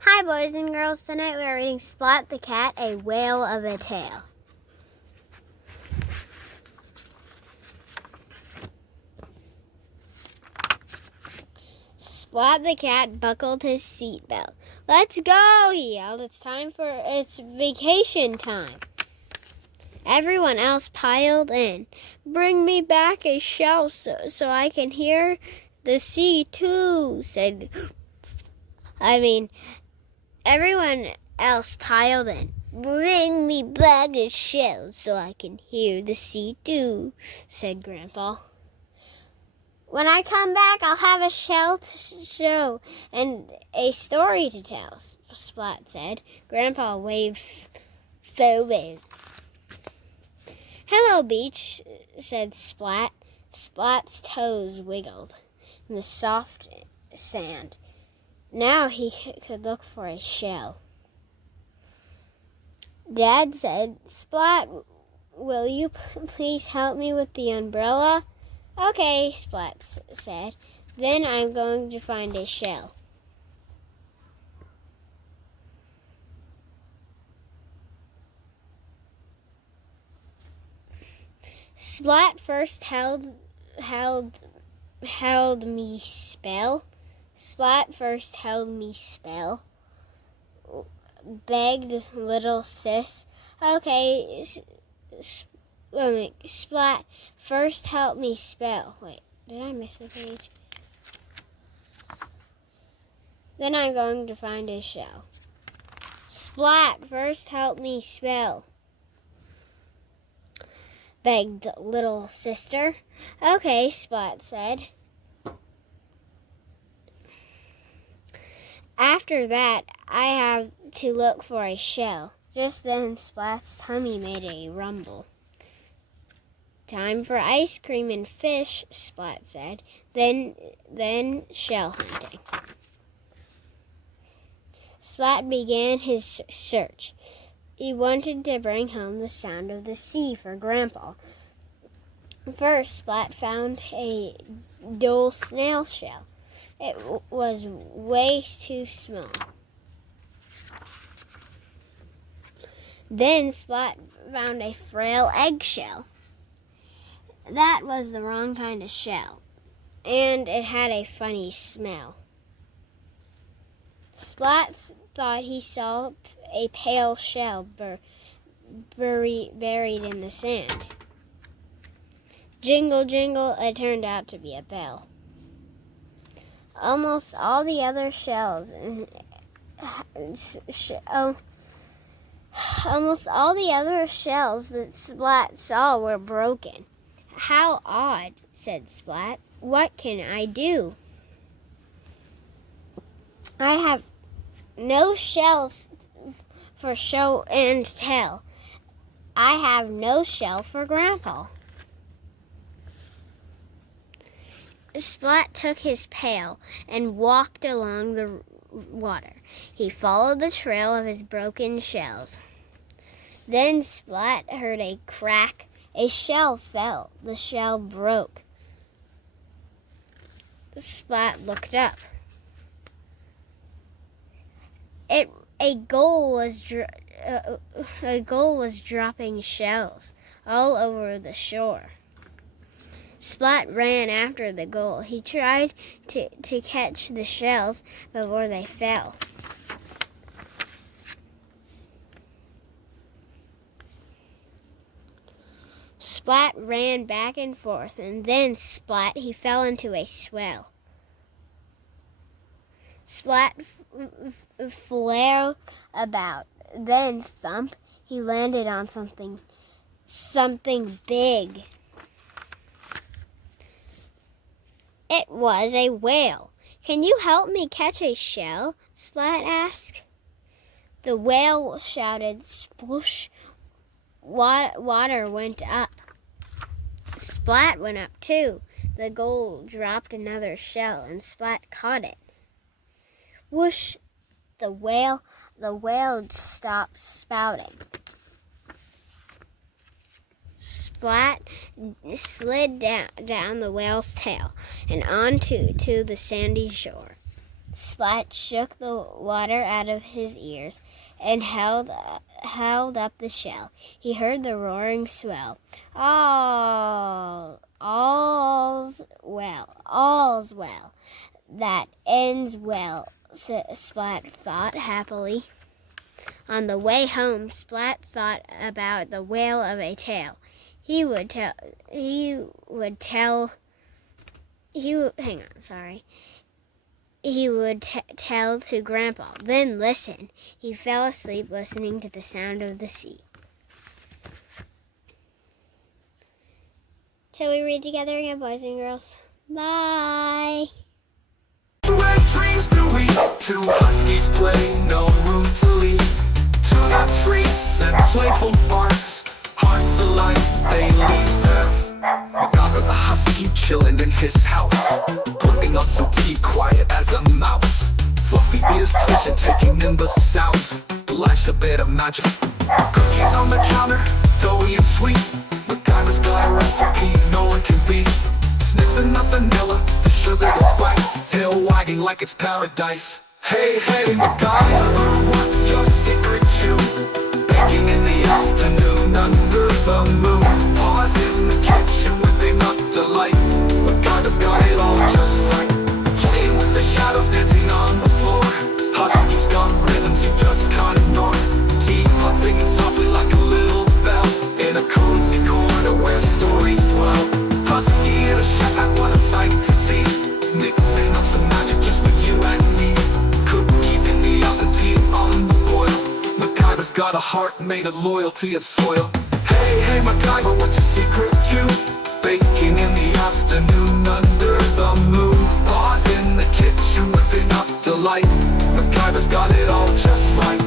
Hi, boys and girls. Tonight we are reading Splat the Cat, A Whale of a Tale. Splat the cat buckled his seatbelt. "Let's go," he yelled. It's vacation time. Everyone else piled in. "Bring me back a shell so I can hear the sea too," everyone else piled in. "Bring me back a shell so I can hear the sea too," said Grandpa. "When I come back, I'll have a shell to show and a story to tell," Splat said. Grandpa waved forward. "Hello, beach," said Splat. Splat's toes wiggled in the soft sand. Now he could look for a shell. Dad said, "Splat, will you please help me with the umbrella?" "Okay," Splat said. "Then I'm going to find a shell." Splat first held me spell. Splat first held me spell, begged little sis. "Okay, Splat, first help me spell." Wait, did I miss a page? "Then I'm going to find a shell." "Splat, first help me spell," begged little sister. "Okay," Splat said. "After that, I have to look for a shell." Just then, Splat's tummy made a rumble. "Time for ice cream and fish," Splat said. Then shell hunting. Splat began his search. He wanted to bring home the sound of the sea for Grandpa. First, Splat found a dull snail shell. It was way too small. Then Splat found a frail eggshell. That was the wrong kind of shell, and it had a funny smell. Splat thought he saw a pale shell buried in the sand. Jingle, jingle, it turned out to be a bell. Almost all the other shells that Splat saw were broken. "How odd," said Splat. "What can I do? I have no shells for show and tell. I have no shell for Grandpa." Splat took his pail and walked along the water. He followed the trail of his broken shells. Then Splat heard a crack. A shell fell. The shell broke. Splat looked up. A gull was dropping shells all over the shore. Splat ran after the gull. He tried to catch the shells before they fell. Splat ran back and forth, and then Splat, he fell into a swell. Splat flared about. Then thump, he landed on something big. It was a whale. "Can you help me catch a shell?" Splat asked. The whale shouted, sploosh. Water went up. Splat went up too. The gull dropped another shell, and Splat caught it. Whoosh! The whale stopped spouting. Splat slid down the whale's tail and onto the sandy shore. Splat shook the water out of his ears and held up the shell. He heard the roaring swell. All's well. That ends well, Splat thought happily. On the way home, Splat thought about the whale of a tale. He would tell to Grandpa. Then listen. He fell asleep listening to the sound of the sea. Till we read together again, boys and girls. Bye. Where dreams do we? Two huskies play, no room to leave. Tune-up treats and playful barks. Hearts alive, they leave there. MacGyver the husky chillin' in his house, putting on some tea, quiet as a mouse. Fluffy ears twitching, taking in the sound. Life's a bit of magic. Cookies on the counter, doughy and sweet. MacGyver's got a recipe no one can beat. Sniffing the vanilla, the sugar, the spice, tail wagging like it's paradise. Hey, MacGyver, what's your secret chew? Baking in the afternoon under the moon. Pause in the kitchen whipping up delight. MacGyver's got it all just right. Playing with the shadows, dancing on the floor. Husky's got rhythms you just can't ignore. Teapot singing softly like a little bell in a cozy corner where stories dwell. Husky and a chef, what a sight to see. Mixing up some magic just for you and me. Cookies in the oven, tea on the boil. MacGyver's got a heart made of loyalty and soil. Hey, MacGyver, what's your secret juice? Baking in the afternoon under the moon. Pause in the kitchen whipping up delight. MacGyver's got it all just right.